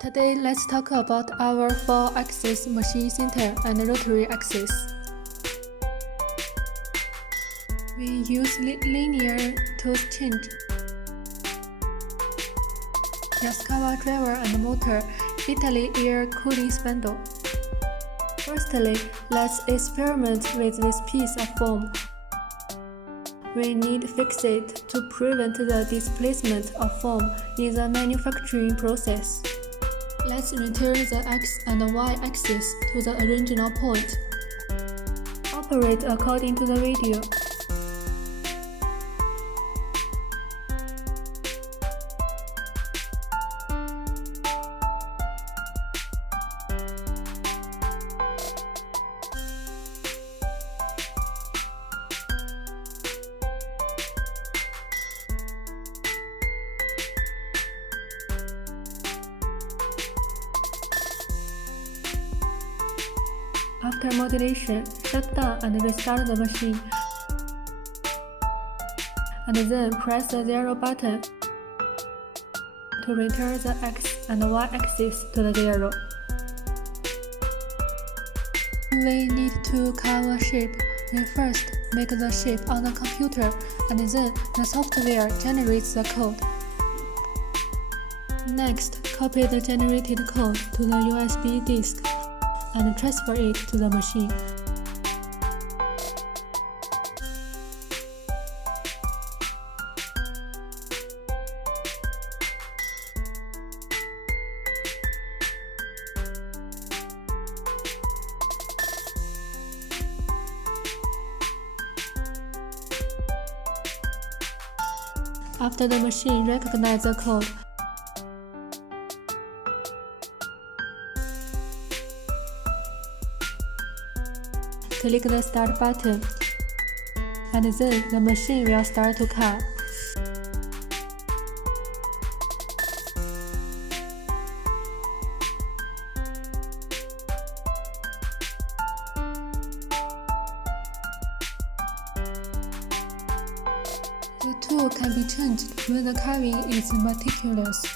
Today, let's talk about our 4-axis machine center and rotary axis. We use linear tooth change, Yaskawa driver and motor, Italy air cooling spindle. Firstly, let's experiment with this piece of foam. We need to fix it to prevent the displacement of foam in the manufacturing process. Let's return the X and Y axis to the original point. Operate according to the video. After modulation, shut down and restart the machine. And then press the 0 button to return the X and Y axis to the 0. We need to carve a shape. We first make the shape on the computer, and then the software generates the code. Next, copy the generated code to the USB disk and transfer it to the machine. After the machine recognizes the code, click the Start button, and then the machine will start to cut. The tool can be changed when the carving is meticulous.